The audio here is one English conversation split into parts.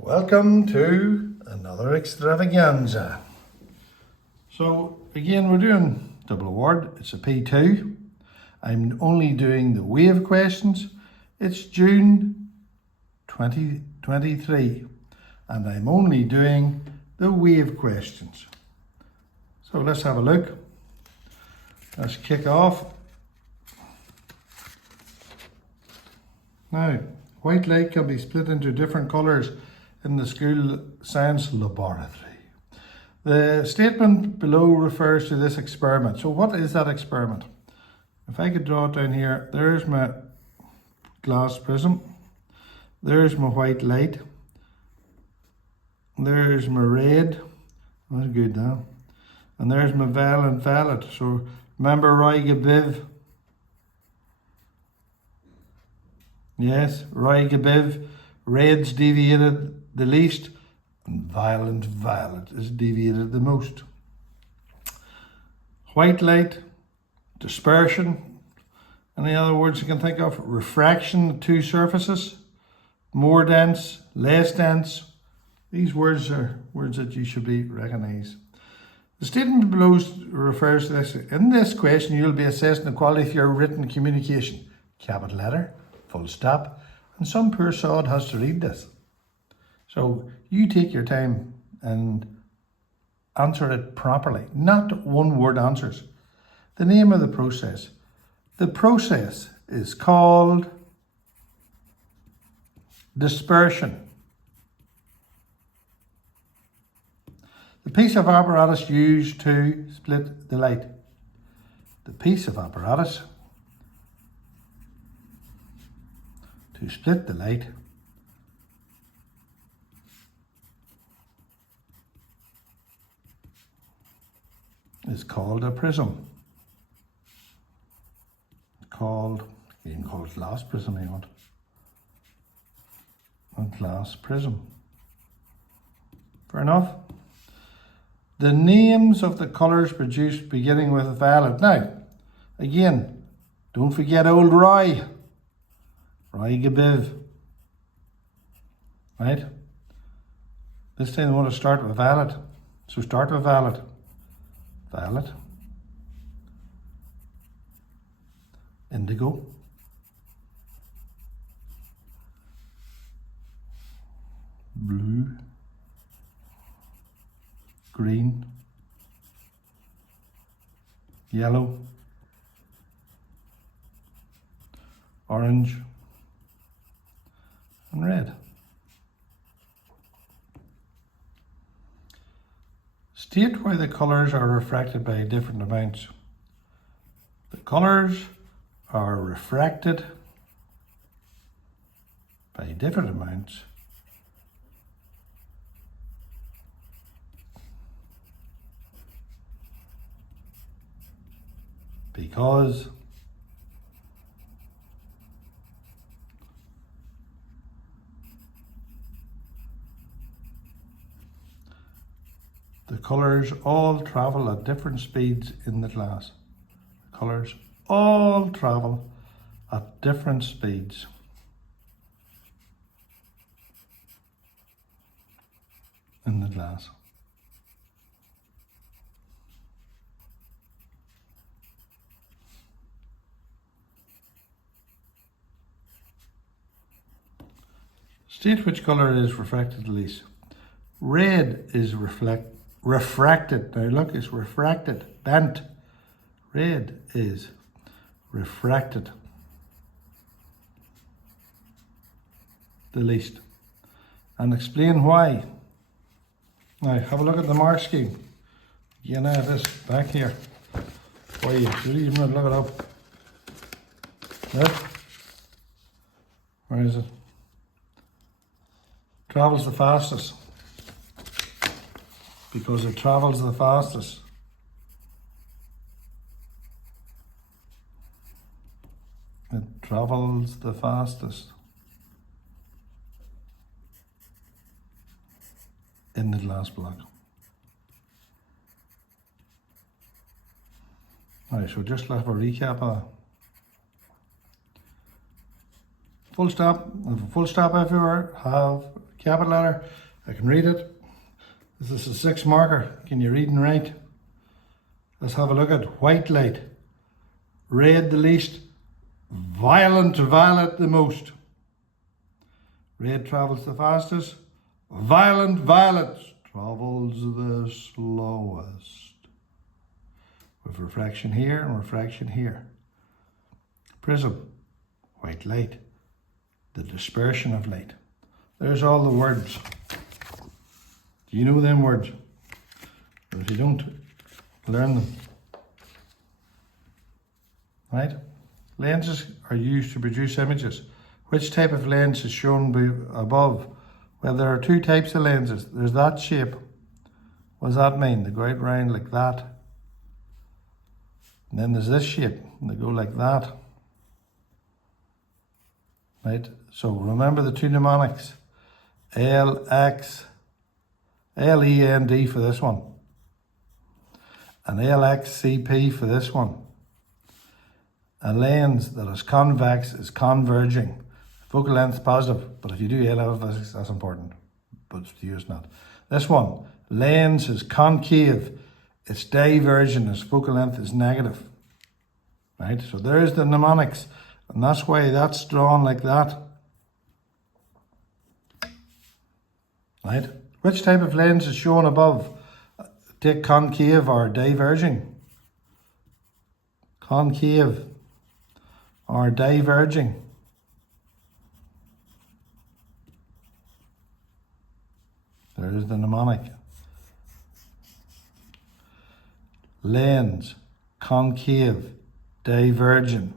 Welcome to another extravaganza. So again, we're doing double award. It's a P2. I'm only doing the wave questions. It's June 2023 and I'm only doing the wave questions. So let's have a look. Let's kick off. Now, white light can be split into different colours in the school science laboratory. The statement below refers to this experiment. So what is that experiment? If I could draw it down here, there's my glass prism, there's my white light, there's my red, that's good now, and there's my violet. So remember Roy Gabiv? Yes, Roy Gabiv, red's deviated the least and violet is deviated the most. White light, dispersion, any other words you can think of? Refraction of two surfaces, more dense, less dense. These words are words that you should be recognise. The statement below refers to this. In this question, you'll be assessing the quality of your written communication. Capital letter, full stop, and some poor sod has to read this. So you take your time and answer it properly, not one word answers. The name of the process. The process is called dispersion. The piece of apparatus used to split the light. The piece of apparatus to split the light is called a prism. You can call it glass prism if you want. A glass prism. Fair enough. The names of the colours produced beginning with violet. Now, again, don't forget old Roy Gabiv. Right? This time I want to start with violet. So start with violet. Violet, indigo, blue, green, yellow, orange, and red. State why the colours are refracted by different amounts. The colours are refracted by different amounts because the colours all travel at different speeds in the glass. The colours all travel at different speeds. In the glass. State which colour is refracted the least. Red is refracted. Now look, it's refracted, bent. Red is refracted the least. And explain why. Now have a look at the mark scheme. Again, I have this back here. Why you should even look it up. Look. Where is it? Travels the fastest. Because it travels the fastest. It travels the fastest in the glass block. Alright, so just have a recap of that. Full stop. Have a full stop everywhere. Have capital letter. I can read it. This is a 6 marker. Can you read and write? Let's have a look at white light. Red the least. Violent violet the most. Red travels the fastest. Violent violet travels the slowest. With refraction here and refraction here. Prism, white light. The dispersion of light. There's all the words. Do you know them words? But if you don't, learn them. Right? Lenses are used to produce images. Which type of lens is shown above? Well, there are 2 types of lenses. There's that shape. What does that mean? They go out round like that. And then there's this shape. And they go like that. Right? So remember the 2 mnemonics. LX, LEND for this one. And LXCP for this one. A lens that is convex is converging. Focal length positive, but if you do A-level physics, that's important. But to you it's not. This one, lens is concave, its divergent, its focal length is negative. Right? So there's the mnemonics. And that's why that's drawn like that. Right? Which type of lens is shown above? Take concave or diverging. Concave or diverging. There's the mnemonic. Lens, concave, divergent.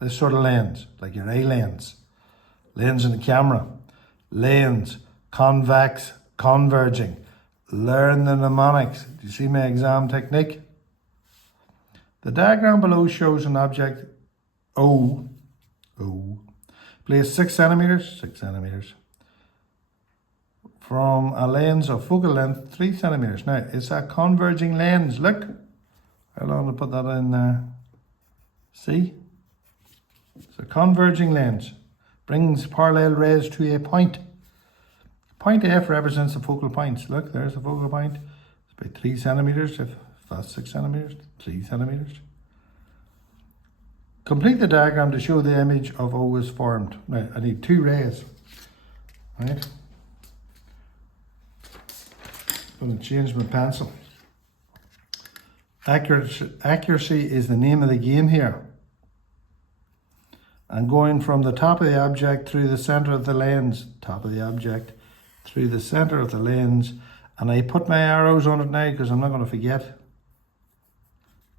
This sort of lens, like your A lens. Lens in the camera. Lens, convex, converging. Learn the mnemonics. Do you see my exam technique? The diagram below shows an object O, placed 6 centimeters, from a lens of focal length 3 centimeters. Now, it's a converging lens. Look, how long to put that in there? See? It's a converging lens. Brings parallel rays to a point. Point F represents the focal points. Look, there's the focal point. It's about 3 centimeters, if that's 6 centimeters, 3 centimeters. Complete the diagram to show the image of O is formed. Now, I need 2 rays. Right? I'm going to change my pencil. Accuracy is the name of the game here. I'm going from the top of the object through the center of the lens. Top of the object through the center of the lens. And I put my arrows on it now because I'm not going to forget.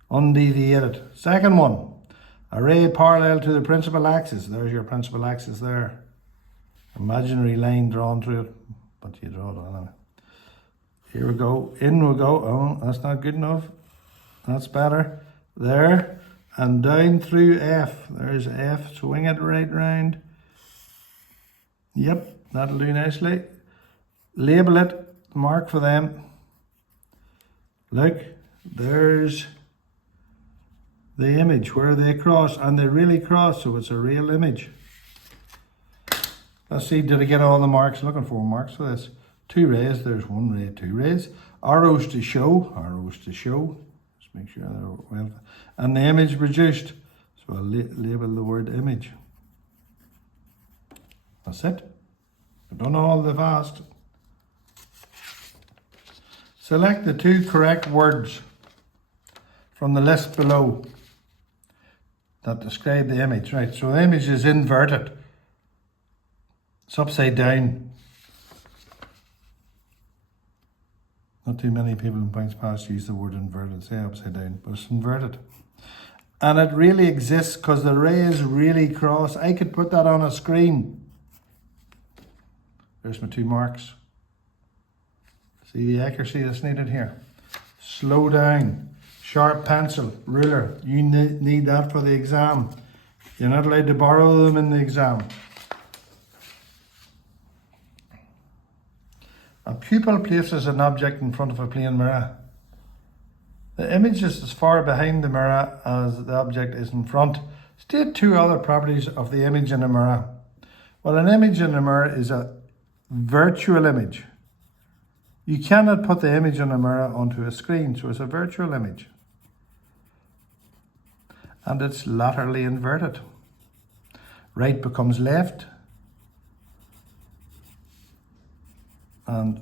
Undeviated. Second one. A ray parallel to the principal axis. There's your principal axis there. Imaginary line drawn through it. But you draw it anyway. Here we go. In we go. Oh, that's not good enough. That's better. There. And down through F. There's F. Swing it right round. Yep. That'll do nicely. Label it. Mark for them. Look. There's the image where they cross, and they really cross, so it's a real image. Let's see, did I get all the marks? Looking for marks for this. 2 rays, there's 1 ray, 2 rays. Arrows to show. Just make sure they're well. And the image produced. So I'll label the word image. That's it. I've done all the fast. Select the 2 correct words from the list below that describe the image. Right, so the image is inverted. It's upside down. Not too many people in Points Past use the word inverted, say upside down, but it's inverted. And it really exists because the rays really cross. I could put that on a screen. There's my 2 marks. See the accuracy that's needed here. Slow down. Sharp pencil, ruler. You need that for the exam. You're not allowed to borrow them in the exam. A pupil places an object in front of a plane mirror. The image is as far behind the mirror as the object is in front. State 2 other properties of the image in a mirror. Well, an image in a mirror is the virtual image. You cannot put the image on a mirror onto a screen, so it's a virtual image. And it's laterally inverted. Right becomes left, and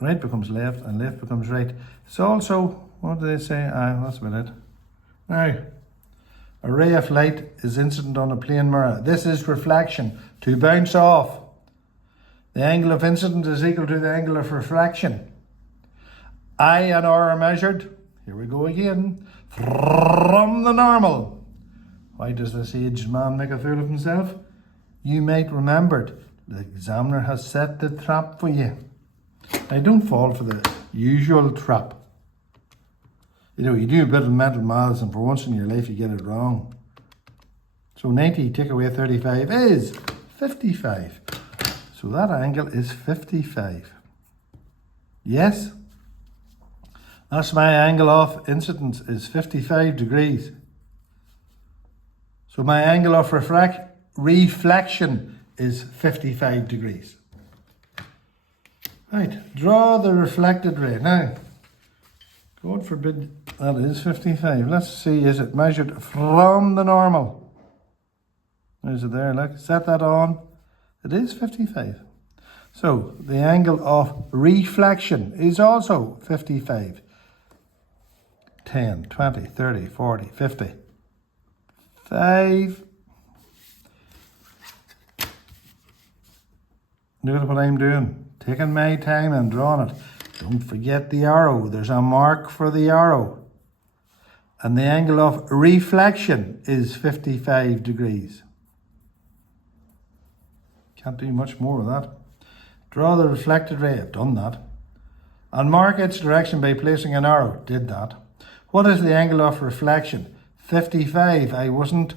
right becomes left, and left becomes right. It's also, what do they say? That's about it. Now, a ray of light is incident on a plane mirror. This is reflection. To bounce off, the angle of incident is equal to the angle of refraction. I and R are measured, here we go again, from the normal. Why does this aged man make a fool of himself? You might remember it. The examiner has set the trap for you. Now don't fall for the usual trap. You know, you do a bit of mental maths and for once in your life you get it wrong. So 90 take away 35 is 55. So that angle is 55. Yes? That's my angle of incidence is 55 degrees. So my angle of reflection is 55 degrees. Right, draw the reflected ray. Now, God forbid that is 55. Let's see, is it measured from the normal? Is it there? Look, set that on. It is 55. So the angle of reflection is also 55. 10, 20, 30, 40, 50. 5. Look at what I'm doing. Taking my time and drawing it. Don't forget the arrow. There's a mark for the arrow. And the angle of reflection is 55 degrees. Can't do much more of that. Draw the reflected ray. I've done that. And mark its direction by placing an arrow. Did that. What is the angle of reflection? 55. I wasn't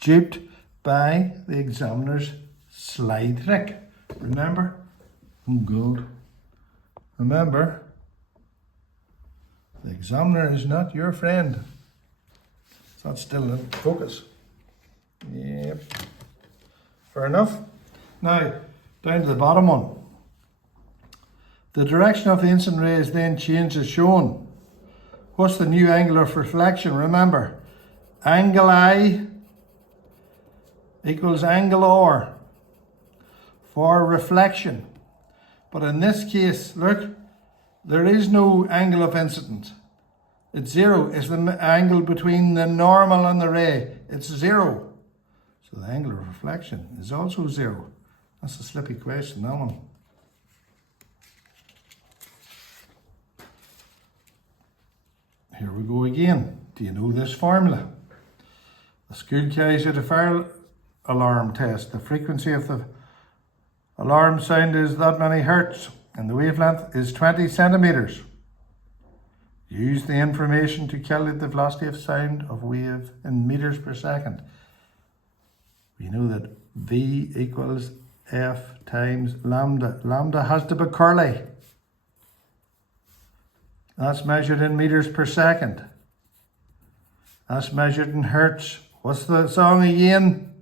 duped by the examiner's slide trick. Remember? Oh God. Remember, the examiner is not your friend. It's not still in focus. Yep. Fair enough. Now, down to the bottom one. The direction of the incident ray is then changed as shown. What's the new angle of reflection? Remember, angle I equals angle R for reflection. But in this case, look, there is no angle of incidence. It's zero. It's the angle between the normal and the ray. It's zero. So the angle of reflection is also zero. That's a slippy question, that one. Here we go again. Do you know this formula? The school carries out a fire alarm test. The frequency of the alarm sound is that many hertz and the wavelength is 20 centimeters. Use the information to calculate the velocity of sound of wave in meters per second. We know that V equals F times lambda. Lambda has to be curly. That's measured in meters per second. That's measured in hertz. What's the song again?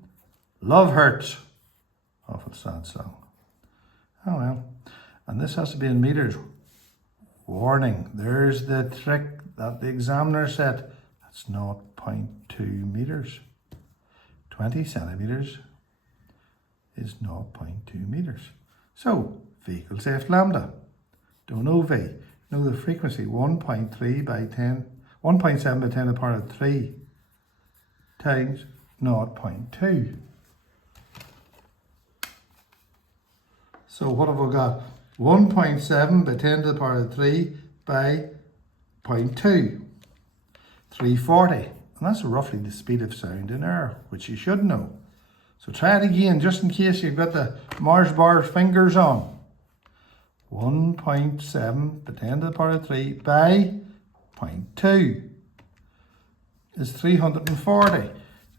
Love Hurts. Awful sad song. Oh well. And this has to be in meters. Warning, there's the trick that the examiner said. That's 0.2 meters. 20 centimeters is 0.2 meters. So, V equals F lambda. Don't know V. Know the frequency, 1.3 by 10, 1.7 by 10 to the power of 3 times 0.2. So what have we got? 1.7 by 10 to the power of 3 by 0.2. 340. And that's roughly the speed of sound in air, which you should know. So try it again, just in case you've got the Mars bar fingers on. 1.7 by 10 to the power of 3 by 0.2 is 340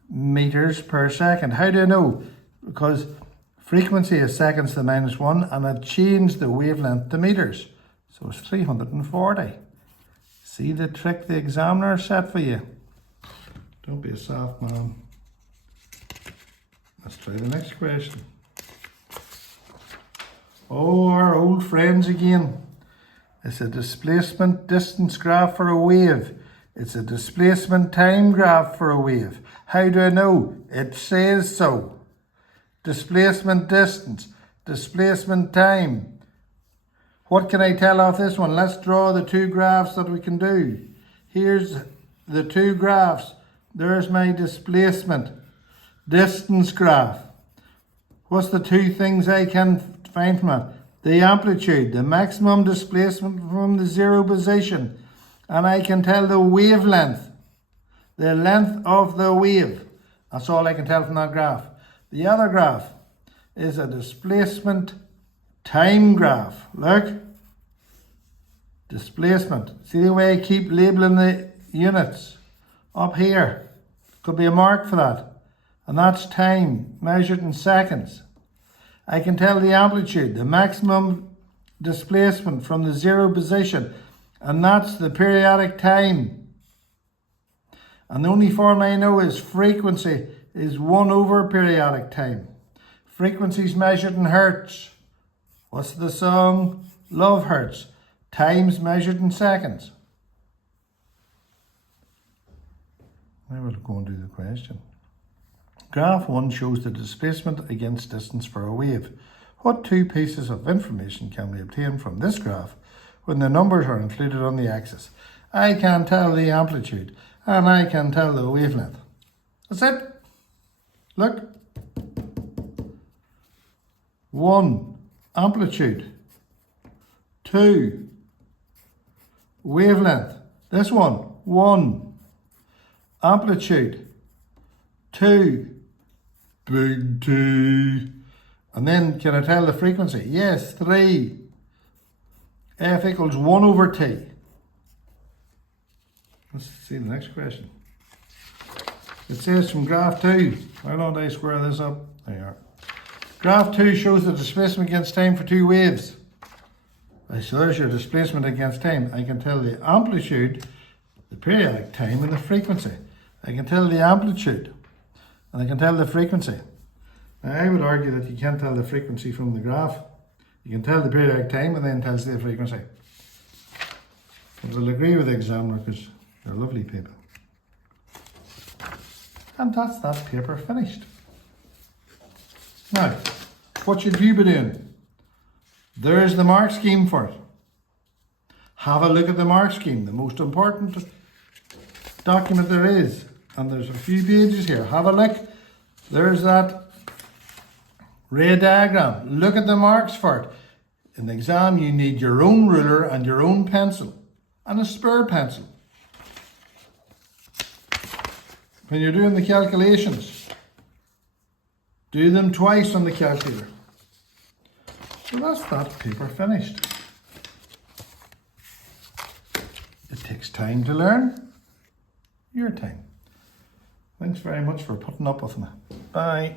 meters per second. How do I know? Because frequency is seconds to the minus 1 and I've changed the wavelength to meters. So it's 340. See the trick the examiner set for you? Don't be a soft man. Let's try the next question. Oh, our old friends again. It's a displacement distance graph for a wave. It's a displacement time graph for a wave. How do I know? It says so. Displacement distance, displacement time. What can I tell off this one? Let's draw the two graphs that we can do. Here's the two graphs. There's my displacement distance graph. What's the two things I can find from it? The amplitude, the maximum displacement from the zero position. And I can tell the wavelength, the length of the wave. That's all I can tell from that graph. The other graph is a displacement time graph. Look. Displacement. See the way I keep labeling the units? Up here. Could be a mark for that. And that's time measured in seconds. I can tell the amplitude, the maximum displacement from the zero position. And that's the periodic time. And the only formula I know is frequency is 1 over periodic time. Frequency is measured in hertz. What's the song? Love Hurts. Time's measured in seconds. Now we'll go and do the question. Graph 1 shows the displacement against distance for a wave. What two pieces of information can we obtain from this graph when the numbers are included on the axis? I can tell the amplitude and I can tell the wavelength. That's it. Look. 1. Amplitude. 2. Wavelength. This one. 1. Amplitude. 2. Big T. And then can I tell the frequency? Yes, 3. F equals 1 over T. Let's see the next question. It says from graph 2. Why don't I square this up? There you are. Graph 2 shows the displacement against time for two waves. So there's your displacement against time. I can tell the amplitude, the periodic time, and the frequency. I can tell the amplitude, and I can tell the frequency. Now I would argue that you can't tell the frequency from the graph. You can tell the periodic time and then tells the frequency. But I'll agree with the examiner because they're lovely people. And that's that paper finished. Now, what should you be doing? There's the mark scheme for it. Have a look at the mark scheme, the most important document there is. And there's a few pages here. Have a look. There's that ray diagram. Look at the marks for it. In the exam, you need your own ruler and your own pencil and a spare pencil. When you're doing the calculations, do them twice on the calculator. So that's that paper finished. It takes time to learn. Your time. Thanks very much for putting up with me. Bye.